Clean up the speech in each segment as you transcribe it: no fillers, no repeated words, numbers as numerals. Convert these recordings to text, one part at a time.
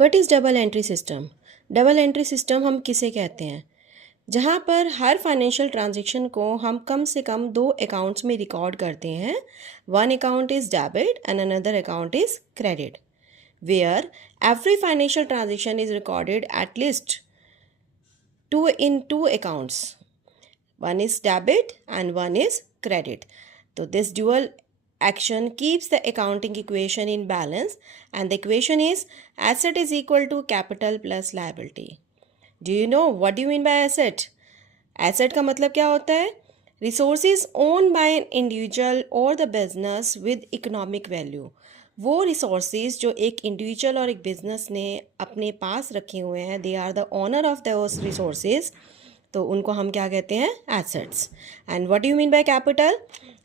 What is double entry system? Double entry system हम किसे कहते हैं? जहाँ पर हर फाइनेंशियल ट्रांजेक्शन को हम कम से कम दो अकाउंट्स में रिकॉर्ड करते हैं. One account is debit and another account is credit, where every financial transaction is recorded at least two accounts. One is debit and one is credit. So this dual action keeps the accounting equation in balance, and the equation is asset is equal to capital plus liability. Do you know what do you mean by asset? Asset का मतलब क्या होता है? Resources owned by an individual or the business with economic value. वो resources जो एक individual और एक बिजनेस ने अपने पास रखे हुए हैं, they are the owner of those resources, तो उनको हम क्या कहते हैं? Assets. And what do you mean by capital?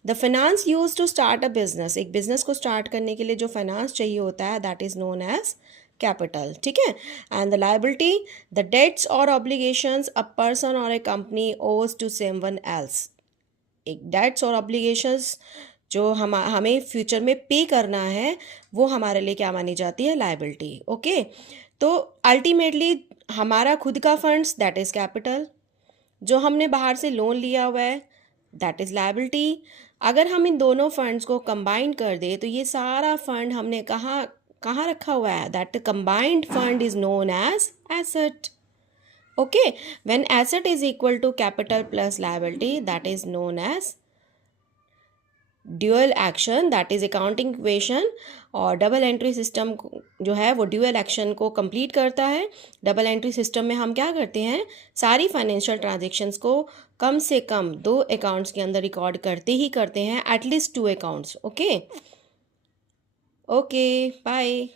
The finance use to start a business. एक बिजनेस को स्टार्ट करने के लिए जो फाइनेंस चाहिए होता है, that is known as capital. ठीक है. And the liability, the debts और ऑब्लिगेशंस अ पर्सन और a company owes to someone else. एक डेट्स और ऑब्लिगेशंस जो हमें फ्यूचर में पे करना है, वो हमारे लिए क्या मानी जाती है? लायबिलिटी. ओके. तो अल्टीमेटली हमारा खुद का फंड्स, दैट इज़ कैपिटल. जो हमने बाहर से लोन लिया हुआ है, दैट इज़ लायबिलिटी. अगर हम इन दोनों फंड्स को कंबाइन कर दे तो ये सारा फंड हमने कहाँ कहाँ रखा हुआ है? That combined fund is known as asset. Okay. When asset is equal to capital plus liability, that is known as dual action, that is accounting equation. और डबल एंट्री सिस्टम जो है वो ड्यूअल एक्शन को complete करता है. Double entry system में हम क्या करते हैं? सारी फाइनेंशियल ट्रांजेक्शन्स को कम से कम दो अकाउंट्स के अंदर रिकॉर्ड करते ही करते हैं, at least two accounts. Okay. Okay, bye.